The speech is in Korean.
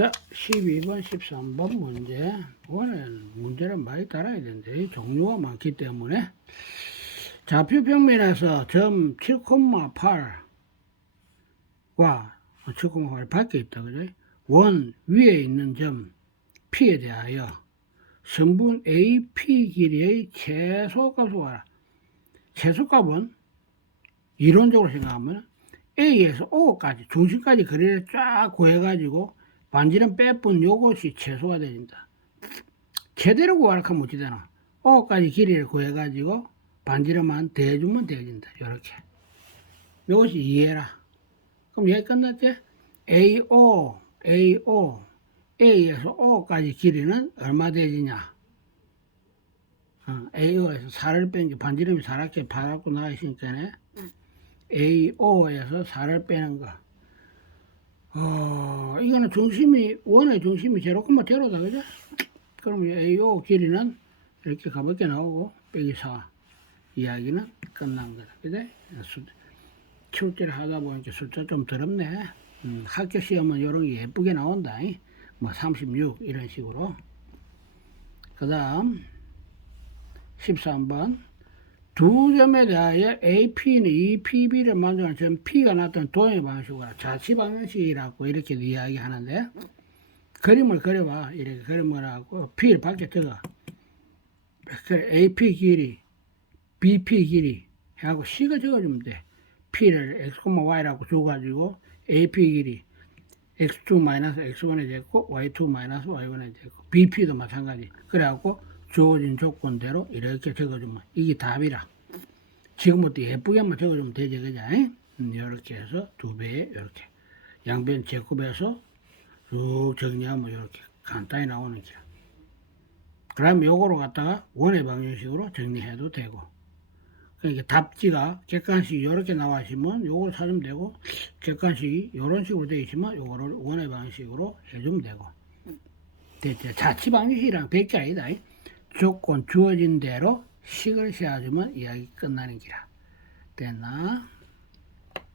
자, 12번, 13번 문제. 이번엔 문제를 많이 따라야 되는데, 종류가 많기 때문에. 좌표 평면에서 점 7,8과 7,8 밖에 있다, 그죠? 원 위에 있는 점 P에 대하여 성분 AP 길이의 최소값을 구하라. 최소값은 이론적으로 생각하면 A에서 O까지, 중심까지 거리를 쫙 구해가지고 반지름 빼뿐 요것이 최소가 되진다. 제대로 구하라 하면 어찌 되나? O까지 길이를 구해가지고 반지름만 대주면 되어진다. 요렇게. 요것이 이해라. 그럼 얘 끝났지? AO, AO, A에서 O까지 길이는 얼마 되지냐? 어, AO에서 4를 뺀 게 반지름이 4랗게 바닥고 나와 있으니까네. AO에서 4를 빼는 거. 어, 이거는 중심이, 원의 중심이 제로콤마 제로다, 그죠? 그럼 이 AO 길이는 이렇게 가볍게 나오고, 빼기 4. 이야기는 끝난 거다, 그죠? 수, 출제를 하다 보니까 숫자 좀 더럽네. 음, 학교 시험은 이런 게 예쁘게 나온다. 이. 뭐, 36, 이런 식으로. 그 다음, 13번. 두 점에 대하여 AP는 EPB를 만족하는 점 P가 나타난 도형의 방식으로 자치 방정식이라고 이렇게 이야기하는데 그림을 그려봐. 이렇게 그림을 하고 P를 밖에 적어 그래 AP 길이 BP 길이 해갖고 C가 적어주면 돼. P를 X, Y라고 줘가지고 AP 길이 X2 마이너스 X1에 됐고 Y2 마이너스 Y1에 됐고 BP도 마찬가지. 그래갖고 주어진 조건대로 이렇게 적어주면 이게 답이라. 지금부터 예쁘게만 적어주면 되지, 그죠? 음, 이렇게 해서 두 배에 이렇게 양변 제곱해서 쭉 정리하면 이렇게 간단히 나오는 길. 그럼 요거로 갖다가 원의 방정식으로 정리해도 되고. 그러니까 답지가 객관식이 이렇게 나와 있으면 요걸 찾으면 되고 객관식이 이런 식으로 되어 있으면 요거를 원의 방식으로 해주면 되고. 됐죠? 자치 방정식이랑 별게 아니다. 조건 주어진 대로 식을 세워주면 이야기 끝나는 기라. 됐나?